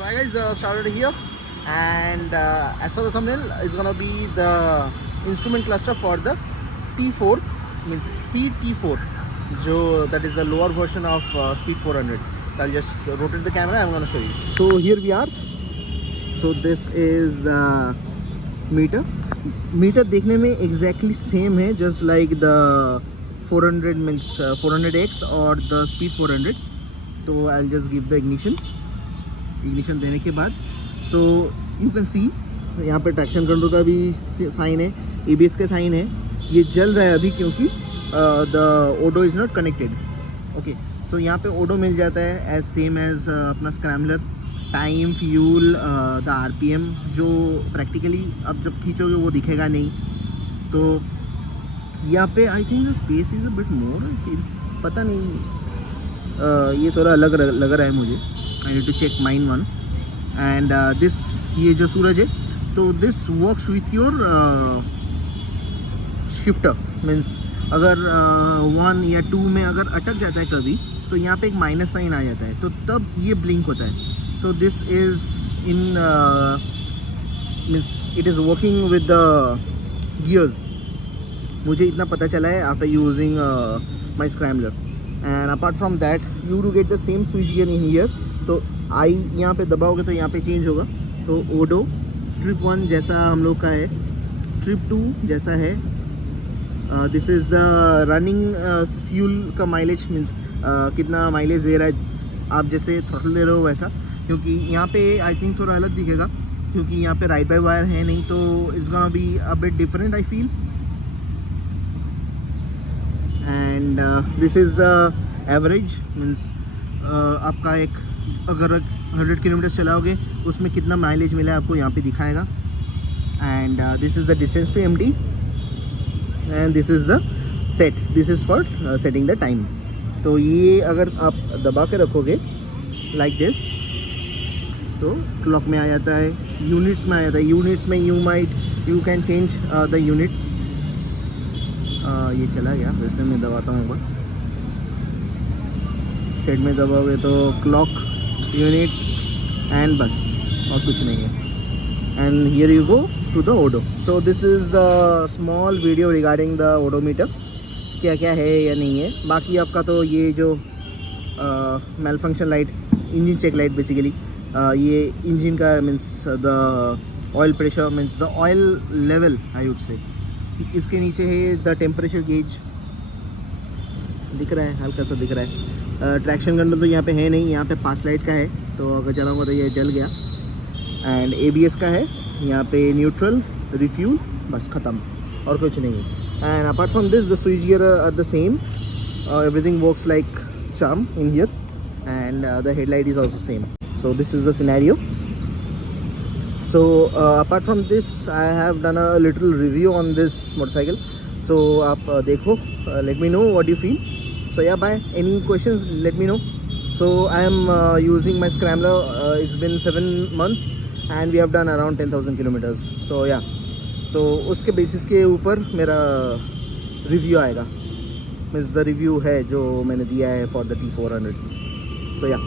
So I guys started here, and as for the thumbnail, it's gonna be the instrument cluster for the T4, means Speed T4, that is the lower version of Speed 400. So I'll just rotate the camera. I'm gonna show you. So here we are. So this is the meter. Meter देखने में exactly same है, just like the 400 means 400X or the Speed 400. तो I'll just give the ignition देने के बाद so you can see यहाँ पे traction control का भी साइन है, ABS का साइन है. ये जल रहा है अभी क्योंकि the odo is not connected. Okay, so यहाँ पे ओडो मिल जाता है एज सेम एज अपना scrambler. Time, fuel, the RPM जो प्रैक्टिकली अब जब खींचोगे वो दिखेगा नहीं. तो यहाँ पे I think the space is a bit more, I feel, पता नहीं, ये थोड़ा अलग लग रहा है मुझे. I need to check mine one. And this, ये जो सूरज है, तो this works with your shifter. Means अगर 1 या 2 में अगर अटक जाता है कभी, तो यहाँ पे एक माइनस साइन आ जाता है, तो तब ये ब्लिंक होता है. तो this is in means it is working with the gears. मुझे इतना पता चला है after using my scrambler. And apart from that you to get the same switch gear in year. तो आई यहाँ पे दबाओगे तो यहाँ पे चेंज होगा. तो ओडो ट्रिप 1 जैसा हम लोग का है, ट्रिप 2 जैसा है. This is the running fuel का माइलेज, मीन्स कितना माइलेज दे रहा है, आप जैसे थ्रॉटल दे रहे हो वैसा. क्योंकि यहाँ पे आई थिंक थोड़ा अलग दिखेगा क्योंकि यहाँ पे राइट बाय वायर है नहीं, तो it's gonna be a bit different I feel. And this is the average, means आपका एक अगर 100 किलोमीटर चलाओगे उसमें कितना माइलेज मिला है आपको यहाँ पे दिखाएगा. And this is the distance to MD. And this is the set, this is for setting the time. तो ये अगर आप दबा के रखोगे लाइक दिस, तो क्लॉक में आ जाता है, यूनिट्स में आ जाता है. यूनिट्स में you can change the units. ये चला गया, फिर से मैं दबाता हूँ एक बार. सेट में दबाओगे तो क्लॉक, यूनिट्स एंड बस, और कुछ नहीं है. And here you go to the odo. So this is the small video regarding the odometer, क्या क्या है या नहीं है. बाकी आपका तो ये जो malfunction light, engine check light basically, ये इंजन का means the oil pressure, means the oil level I would say. इसके नीचे है द टेम्परेचर गेज, दिख रहा है, हल्का सा दिख रहा है. ट्रैक्शन कंट्रोल तो यहाँ पे है नहीं, यहाँ पे पास लाइट का है, तो अगर चलाऊंगा तो ये जल गया. एंड ABS का है, यहाँ पे न्यूट्रल, रिफ्यूल, बस ख़त्म, और कुछ नहीं. And apart from this the switch gear are the same, everything works like charm in here. And the headlight is also same. So this is the scenario. So apart from this, I have done a little review on this motorcycle. So आप देखो, let me know what you feel. So yeah, bye. Any questions, let me know. So I am using my scrambler. It's been 7 months and we have done around 10,000 kilometers. So yeah, तो उसके basis के ऊपर मेरा review आएगा. Means the review है जो मैंने दिया है for the T400. So yeah.